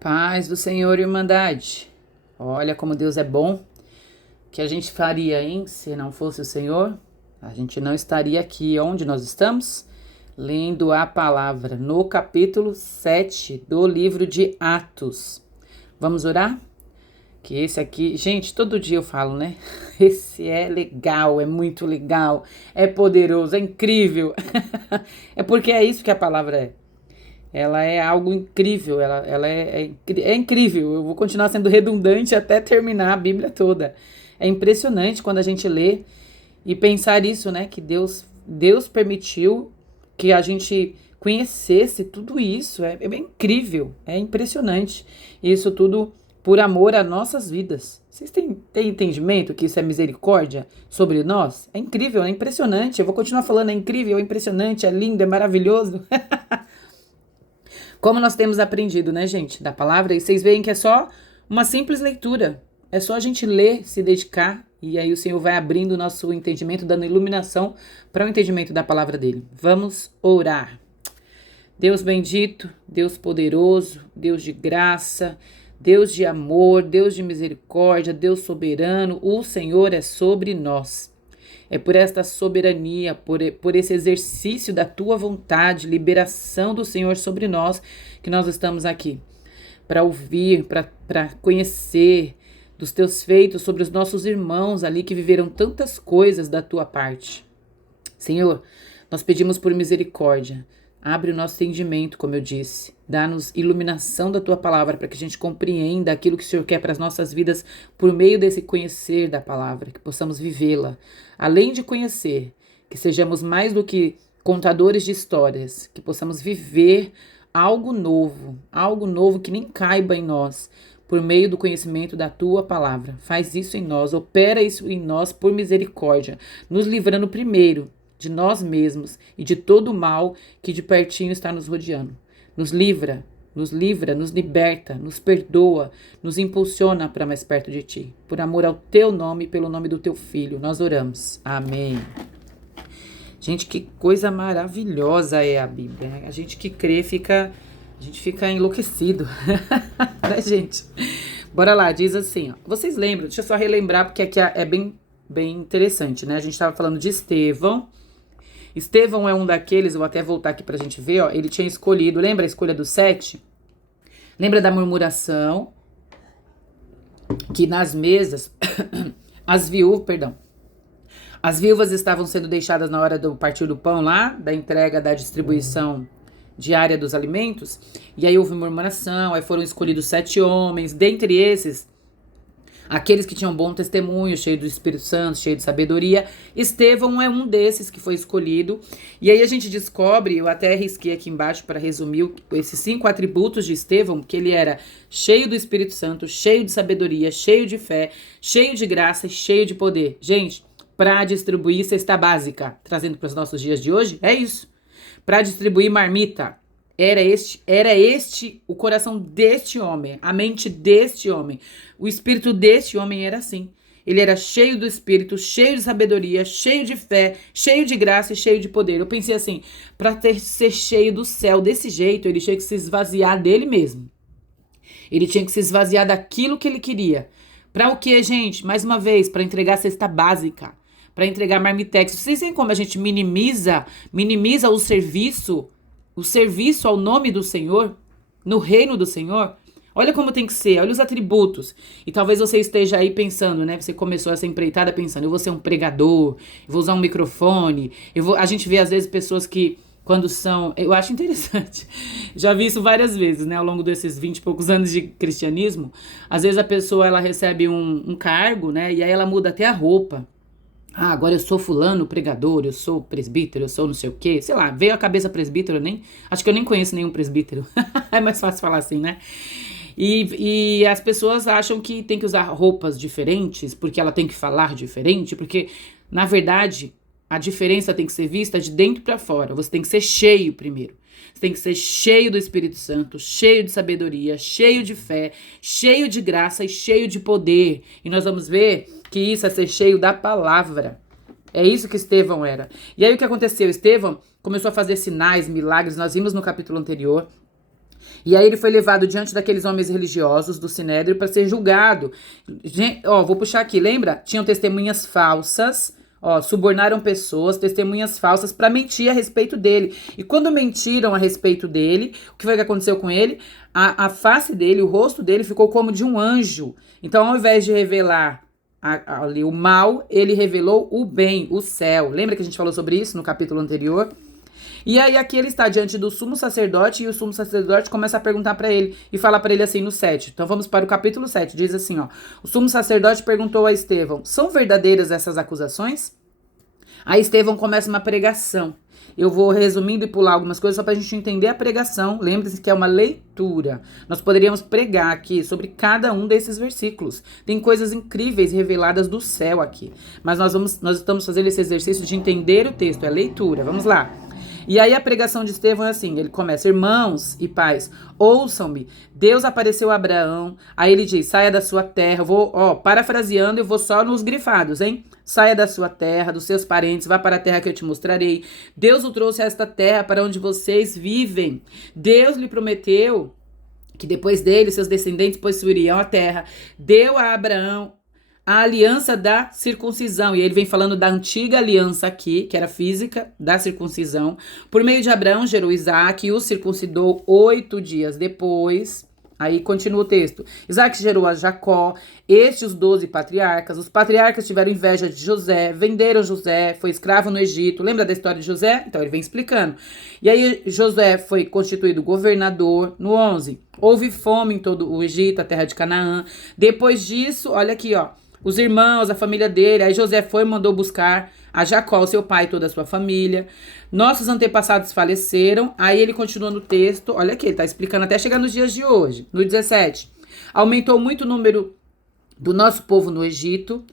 Paz do Senhor e Irmandade. Olha como Deus é bom. O que a gente faria, hein, se não fosse o Senhor? A gente não estaria aqui onde nós estamos, lendo a palavra no capítulo 7 do livro de Atos. Vamos orar? Que esse aqui, gente, todo dia eu falo, né? Esse é legal, é muito legal, é poderoso, é incrível. É porque é isso que a palavra é. Ela é algo incrível, ela é incrível. Eu vou continuar sendo redundante até terminar a Bíblia toda. É impressionante quando a gente lê e pensar isso, né? Que Deus permitiu que a gente conhecesse tudo isso. É incrível, é impressionante. Isso tudo por amor às nossas vidas. Vocês têm entendimento que isso é misericórdia sobre nós? É incrível, é impressionante. Eu vou continuar falando, é incrível, é impressionante, é lindo, é maravilhoso. Como nós temos aprendido, né, gente, da palavra, e vocês veem que é só uma simples leitura. É só a gente ler, se dedicar, e aí o Senhor vai abrindo o nosso entendimento, dando iluminação para o entendimento da palavra dele. Vamos orar. Deus bendito, Deus poderoso, Deus de graça, Deus de amor, Deus de misericórdia, Deus soberano, o Senhor é sobre nós. É por esta soberania, por esse exercício da tua vontade, liberação do Senhor sobre nós, que nós estamos aqui. Para ouvir, para conhecer dos teus feitos sobre os nossos irmãos ali que viveram tantas coisas da tua parte. Senhor, nós pedimos por misericórdia. Abre o nosso entendimento, como eu disse. Dá-nos iluminação da tua palavra para que a gente compreenda aquilo que o Senhor quer para as nossas vidas por meio desse conhecer da palavra, que possamos vivê-la. Além de conhecer, que sejamos mais do que contadores de histórias, que possamos viver algo novo que nem caiba em nós, por meio do conhecimento da tua palavra. Faz isso em nós, opera isso em nós por misericórdia, nos livrando primeiro de nós mesmos e de todo o mal que de pertinho está nos rodeando. Nos livra, nos liberta, nos perdoa, nos impulsiona para mais perto de ti. Por amor ao teu nome e pelo nome do teu filho, nós oramos. Amém. Gente, que coisa maravilhosa é a Bíblia, né? A gente que crê a gente fica enlouquecido, né, gente? Bora lá, diz assim, ó. Vocês lembram? Deixa eu só relembrar, porque aqui é bem interessante, né? A gente estava falando de Estevão. Estevão é um daqueles, eu vou até voltar aqui pra gente ver, ó. Ele tinha escolhido, lembra a escolha dos 7? Lembra da murmuração? Que nas mesas, as viúvas estavam sendo deixadas na hora do partir do pão lá, da entrega da distribuição diária dos alimentos, e aí houve murmuração, aí foram escolhidos 7 homens, dentre esses, aqueles que tinham bom testemunho, cheio do Espírito Santo, cheio de sabedoria. Estevão é um desses que foi escolhido, e aí a gente descobre, eu até risquei aqui embaixo para resumir esses 5 atributos de Estevão, que ele era cheio do Espírito Santo, cheio de sabedoria, cheio de fé, cheio de graça e cheio de poder. Gente, para distribuir cesta básica, trazendo para os nossos dias de hoje, é isso. Para distribuir marmita. Era este o coração deste homem, a mente deste homem. O espírito deste homem era assim. Ele era cheio do espírito, cheio de sabedoria, cheio de fé, cheio de graça e cheio de poder. Eu pensei assim, para ser cheio do céu desse jeito, ele tinha que se esvaziar dele mesmo. Ele tinha que se esvaziar daquilo que ele queria. Para o quê, gente? Mais uma vez, para entregar a cesta básica. Para entregar marmitex. Vocês veem como a gente minimiza o serviço ao nome do Senhor, no reino do Senhor? Olha como tem que ser, olha os atributos. E talvez você esteja aí pensando, né? Você começou essa empreitada pensando, eu vou ser um pregador, eu vou usar um microfone. A gente vê às vezes pessoas que quando são... Eu acho interessante. Já vi isso várias vezes, né? Ao longo desses 20 e poucos anos de cristianismo. Às vezes a pessoa, ela recebe um cargo, né? E aí ela muda até a roupa. Ah, agora eu sou fulano, pregador, eu sou presbítero, eu sou não sei o quê. Sei lá, veio a cabeça presbítero, acho que eu nem conheço nenhum presbítero. É mais fácil falar assim, né? E as pessoas acham que tem que usar roupas diferentes, porque ela tem que falar diferente, porque, na verdade, a diferença tem que ser vista de dentro para fora. Você tem que ser cheio primeiro. Você tem que ser cheio do Espírito Santo, cheio de sabedoria, cheio de fé, cheio de graça e cheio de poder. E nós vamos ver que isso é ser cheio da palavra. É isso que Estevão era. E aí o que aconteceu? Estevão começou a fazer sinais, milagres, nós vimos no capítulo anterior. E aí ele foi levado diante daqueles homens religiosos do Sinédrio para ser julgado. Ó, vou puxar aqui, lembra? Tinham testemunhas falsas, ó, subornaram pessoas, testemunhas falsas para mentir a respeito dele. E quando mentiram a respeito dele, o que foi que aconteceu com ele? A face dele, o rosto dele ficou como de um anjo. Então, ao invés de revelar ali o mal, ele revelou o bem, o céu. Lembra que a gente falou sobre isso no capítulo anterior? E aí aqui ele está diante do sumo sacerdote e o sumo sacerdote começa a perguntar para ele e fala para ele assim no 7. Então vamos para o capítulo 7, diz assim, ó. O sumo sacerdote perguntou a Estevão, são verdadeiras essas acusações? Aí Estevão começa uma pregação. Eu vou resumindo e pular algumas coisas só para a gente entender a pregação. Lembre-se que é uma leitura. Nós poderíamos pregar aqui sobre cada um desses versículos. Tem coisas incríveis reveladas do céu aqui. Mas nós estamos fazendo esse exercício de entender o texto, é leitura. Vamos lá. E aí a pregação de Estevão é assim, ele começa, irmãos e pais, ouçam-me, Deus apareceu a Abraão, aí ele diz, saia da sua terra, parafraseando, eu vou só nos grifados, hein? Saia da sua terra, dos seus parentes, vá para a terra que eu te mostrarei. Deus o trouxe a esta terra para onde vocês vivem. Deus lhe prometeu que depois dele, seus descendentes possuiriam a terra. Deu a Abraão a aliança da circuncisão, e ele vem falando da antiga aliança aqui, que era física, da circuncisão. Por meio de Abraão gerou Isaac e o circuncidou 8 dias depois. Aí continua o texto. Isaac gerou a Jacó, estes os 12 patriarcas. Os patriarcas tiveram inveja de José, venderam José, foi escravo no Egito. Lembra da história de José? Então ele vem explicando. E aí José foi constituído governador no 11. Houve fome em todo o Egito, a terra de Canaã. Depois disso, olha aqui, ó. Os irmãos, a família dele, aí José foi e mandou buscar a Jacó, seu pai e toda a sua família. Nossos antepassados faleceram, aí ele continua no texto, olha aqui, ele tá explicando até chegar nos dias de hoje. No 17, aumentou muito o número do nosso povo no Egito.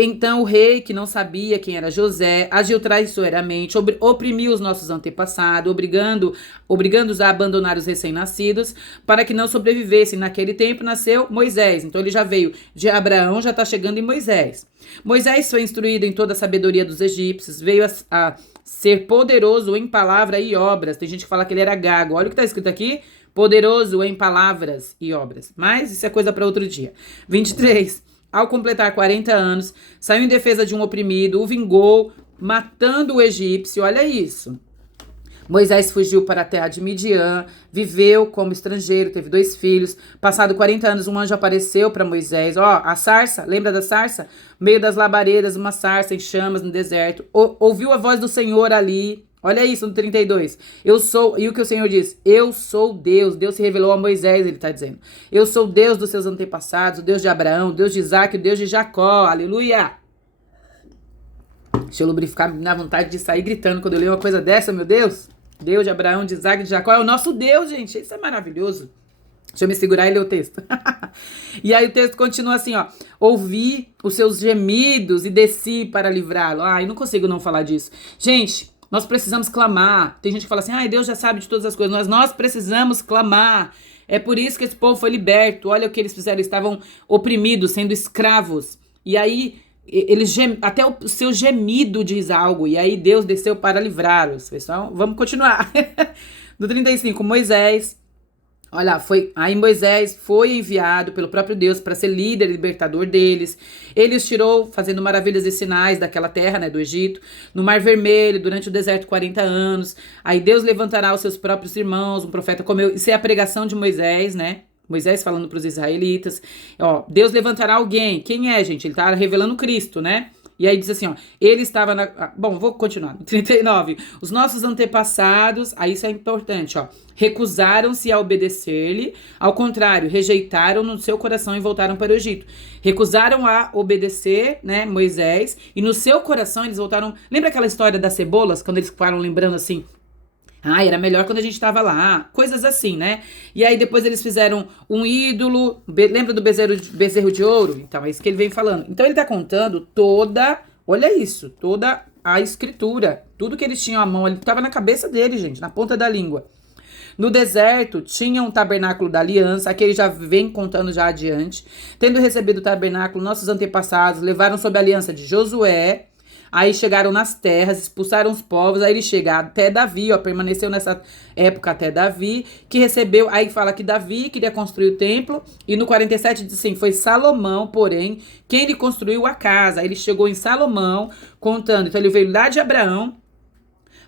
Então o rei, que não sabia quem era José, agiu traiçoeiramente, oprimiu os nossos antepassados, obrigando-os a abandonar os recém-nascidos, para que não sobrevivessem. Naquele tempo nasceu Moisés. Então ele já veio de Abraão, já está chegando em Moisés. Moisés foi instruído em toda a sabedoria dos egípcios, veio a ser poderoso em palavra e obras. Tem gente que fala que ele era gago. Olha o que está escrito aqui. Poderoso em palavras e obras. Mas isso é coisa para outro dia. 23. Ao completar 40 anos, saiu em defesa de um oprimido, o vingou, matando o egípcio. Olha isso. Moisés fugiu para a terra de Midian, viveu como estrangeiro, teve 2 filhos. Passado 40 anos, um anjo apareceu para Moisés. Ó, a sarça, lembra da sarça? Meio das labaredas, uma sarça em chamas no deserto. Ouviu a voz do Senhor ali. Olha isso no 32. Eu sou, e o que o Senhor diz? Eu sou Deus. Deus se revelou a Moisés, ele está dizendo. Eu sou Deus dos seus antepassados, o Deus de Abraão, o Deus de Isaac, o Deus de Jacó. Aleluia! Deixa eu lubrificar na vontade de sair gritando quando eu leio uma coisa dessa, meu Deus. Deus de Abraão, de Isaac, de Jacó é o nosso Deus, gente. Isso é maravilhoso. Deixa eu me segurar e ler o texto. E aí o texto continua assim, ó. Ouvi os seus gemidos e desci para livrá-lo. Ai, não consigo não falar disso. Gente, nós precisamos clamar. Tem gente que fala assim, ai, Deus já sabe de todas as coisas. Nós precisamos clamar. É por isso que esse povo foi liberto. Olha o que eles fizeram. Eles estavam oprimidos, sendo escravos. E aí, até o seu gemido diz algo. E aí Deus desceu para livrá-los. Pessoal, vamos continuar. No 35, Moisés. Olha, aí Moisés foi enviado pelo próprio Deus para ser líder e libertador deles. Ele os tirou fazendo maravilhas e sinais daquela terra, né, do Egito, no Mar Vermelho, durante o deserto 40 anos. Aí Deus levantará os seus próprios irmãos, um profeta como eu. Isso é a pregação de Moisés, né? Moisés falando para os israelitas. Ó, Deus levantará alguém. Quem é, gente? Ele está revelando Cristo, né? E aí diz assim, ó, ele estava na... Bom, vou continuar. 39. Os nossos antepassados, aí isso é importante, ó, recusaram-se a obedecer-lhe, ao contrário, rejeitaram no seu coração e voltaram para o Egito. Recusaram a obedecer, né, Moisés, e no seu coração eles voltaram... Lembra aquela história das cebolas, quando eles ficaram lembrando assim... Ah, era melhor quando a gente estava lá. Coisas assim, né? E aí depois eles fizeram um ídolo. Lembra do bezerro de ouro? Então é isso que ele vem falando. Então ele tá contando olha isso, toda a escritura. Tudo que eles tinham à mão, ele estava na cabeça dele, gente, na ponta da língua. No deserto tinha um tabernáculo da aliança, aqui ele já vem contando já adiante. Tendo recebido o tabernáculo, nossos antepassados levaram sob a aliança de Josué Aí chegaram nas terras, expulsaram os povos, aí eles chegaram até Davi, ó, permaneceu nessa época até Davi, que recebeu, aí fala que Davi queria construir o templo, e no 47 diz assim, foi Salomão, porém, quem lhe construiu a casa. Aí ele chegou em Salomão, contando, então ele veio lá de Abraão,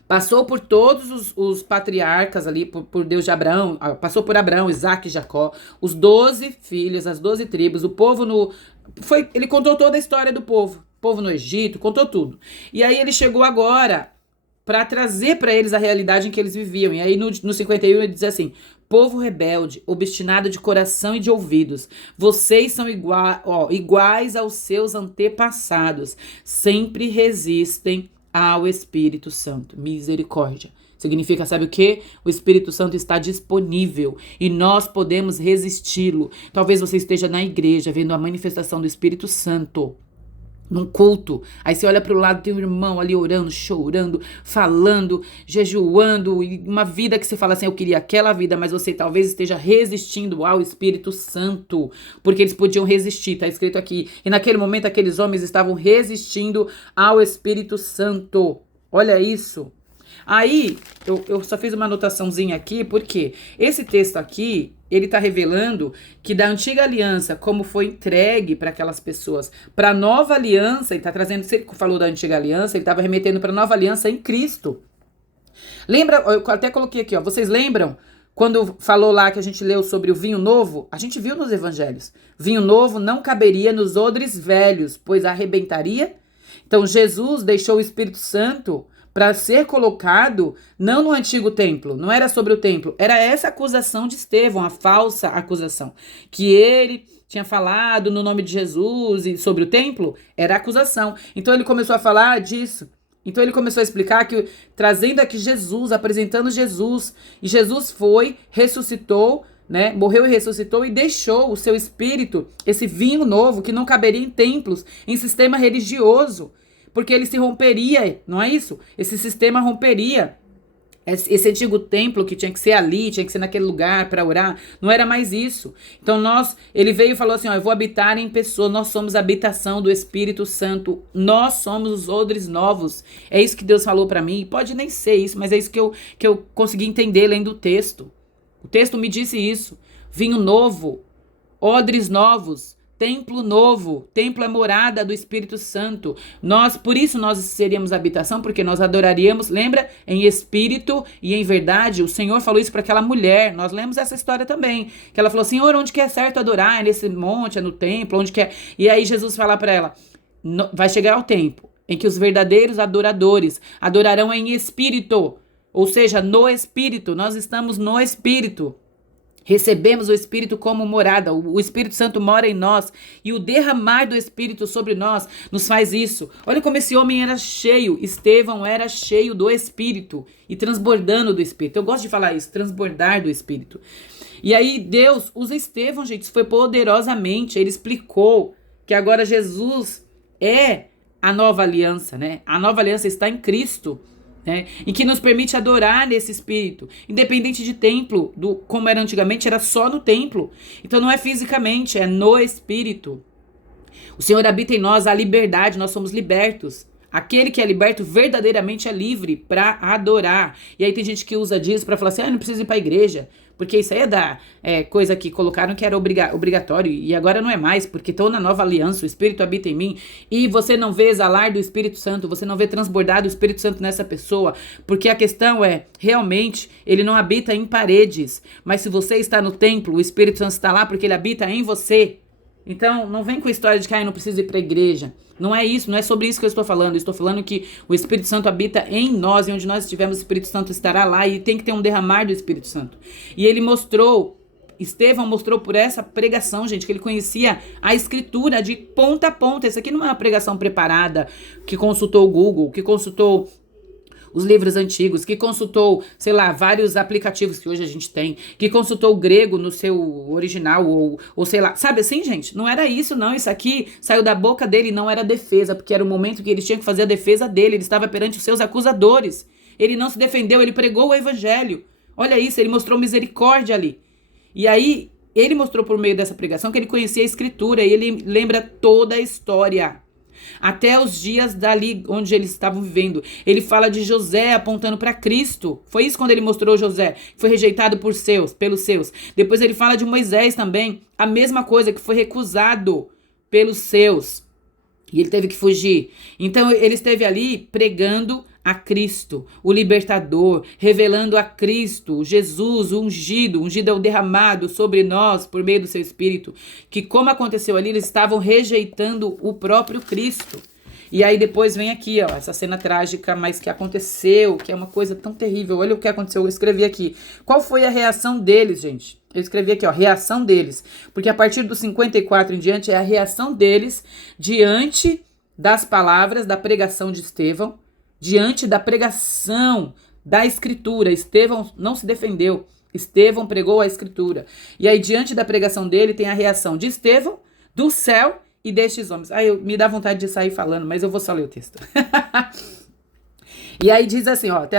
passou por todos os patriarcas ali, por Deus de Abraão, passou por Abraão, Isaac e Jacó, os 12 filhos, as 12 tribos, o povo ele contou toda a história do povo no Egito, contou tudo. E aí ele chegou agora para trazer para eles a realidade em que eles viviam. E aí no 51 ele diz assim, povo rebelde, obstinado de coração e de ouvidos, vocês são iguais aos seus antepassados, sempre resistem ao Espírito Santo. Misericórdia. Significa, sabe o quê? O Espírito Santo está disponível e nós podemos resisti-lo. Talvez você esteja na igreja vendo a manifestação do Espírito Santo num culto, aí você olha para o lado, tem um irmão ali orando, chorando, falando, jejuando, e uma vida que você fala assim, eu queria aquela vida, mas você talvez esteja resistindo ao Espírito Santo, porque eles podiam resistir, tá escrito aqui, e naquele momento aqueles homens estavam resistindo ao Espírito Santo, olha isso. Aí, eu só fiz uma anotaçãozinha aqui, porque esse texto aqui, ele está revelando que da antiga aliança, como foi entregue para aquelas pessoas, para a nova aliança, ele está trazendo, se ele falou da antiga aliança, ele estava remetendo para a nova aliança em Cristo. Lembra, eu até coloquei aqui, ó, vocês lembram quando falou lá que a gente leu sobre o vinho novo? A gente viu nos evangelhos. Vinho novo não caberia nos odres velhos, pois arrebentaria. Então Jesus deixou o Espírito Santo para ser colocado não no antigo templo, não era sobre o templo, era essa acusação de Estevão, a falsa acusação, que ele tinha falado no nome de Jesus e sobre o templo, era acusação. Então ele começou a falar disso. Então ele começou a explicar que, trazendo aqui Jesus, apresentando Jesus, e Jesus foi, ressuscitou, né, morreu e ressuscitou e deixou o seu espírito, esse vinho novo que não caberia em templos, em sistema religioso, porque ele se romperia, não é isso? Esse sistema romperia. Esse antigo templo que tinha que ser ali, tinha que ser naquele lugar para orar, não era mais isso. Então ele veio e falou assim, ó, eu vou habitar em pessoas, nós somos a habitação do Espírito Santo, nós somos os odres novos. É isso que Deus falou para mim, pode nem ser isso, mas é isso que eu consegui entender lendo o texto. O texto me disse isso, vinho novo, odres novos, templo novo, templo é morada do Espírito Santo. Por isso nós seríamos habitação, porque nós adoraríamos, lembra? Em espírito e em verdade. O Senhor falou isso para aquela mulher. Nós lemos essa história também. Que ela falou, Senhor, onde que é certo adorar? É nesse monte, é no templo, onde que é? E aí Jesus fala para ela, vai chegar o tempo em que os verdadeiros adoradores adorarão em espírito. Ou seja, no espírito. Nós estamos no espírito. Recebemos o Espírito como morada, o Espírito Santo mora em nós e o derramar do Espírito sobre nós nos faz isso. Olha como esse homem era cheio, Estevão era cheio do Espírito e transbordando do Espírito. Eu gosto de falar isso, transbordar do Espírito. E aí Deus usa Estevão, gente, isso foi poderosamente, ele explicou que agora Jesus é a nova aliança, né? A nova aliança está em Cristo. Né? E que nos permite adorar nesse espírito, independente de templo, como era antigamente, era só no templo. Então não é fisicamente, é no espírito. O Senhor habita em nós a liberdade, nós somos libertos. Aquele que é liberto verdadeiramente é livre para adorar. E aí tem gente que usa disso para falar assim, não precisa ir para a igreja, porque isso aí coisa que colocaram que era obrigatório, e agora não é mais, porque estou na nova aliança, o Espírito habita em mim, e você não vê exalar do Espírito Santo, você não vê transbordar do Espírito Santo nessa pessoa, porque a questão é, realmente, ele não habita em paredes, mas se você está no templo, o Espírito Santo está lá porque ele habita em você. Então, não vem com a história de que eu não preciso ir para a igreja. Não é isso, não é sobre isso que eu estou falando. Eu estou falando que o Espírito Santo habita em nós, e onde nós estivermos, o Espírito Santo estará lá, e tem que ter um derramar do Espírito Santo. E ele Estevão mostrou por essa pregação, gente, que ele conhecia a Escritura de ponta a ponta. Isso aqui não é uma pregação preparada, que consultou o Google, que consultou os livros antigos, que consultou, sei lá, vários aplicativos que hoje a gente tem, que consultou o grego no seu original, ou sei lá, sabe assim, gente? Não era isso, não. Isso aqui saiu da boca dele, não era defesa, porque era o momento que ele tinha que fazer a defesa dele, ele estava perante os seus acusadores. Ele não se defendeu, ele pregou o evangelho. Olha isso, ele mostrou misericórdia ali. E aí, ele mostrou por meio dessa pregação que ele conhecia a Escritura, e ele lembra toda a história. até os dias dali onde eles estavam vivendo. Ele fala de José apontando para Cristo. Foi isso quando ele mostrou José, que foi rejeitado pelos seus. Depois ele fala de Moisés também, a mesma coisa, que foi recusado pelos seus. E ele teve que fugir. Então ele esteve ali pregando a Cristo, o libertador, revelando a Cristo, Jesus, o ungido. Ungido é o derramado sobre nós por meio do seu Espírito. Que como aconteceu ali, eles estavam rejeitando o próprio Cristo. E aí depois vem aqui, ó, essa cena trágica, mas que aconteceu, que é uma coisa tão terrível. Olha o que aconteceu, eu escrevi aqui. Qual foi a reação deles, gente? Eu escrevi aqui, ó, reação deles. Porque a partir do 54 em diante é a reação deles diante das palavras da pregação de Estevão, diante da pregação da Escritura. Estevão não se defendeu. Estevão pregou a Escritura. E aí, diante da pregação dele, tem a reação de Estevão, do céu e destes homens. Aí me dá vontade de sair falando, mas eu vou só ler o texto. E aí diz assim, ó, até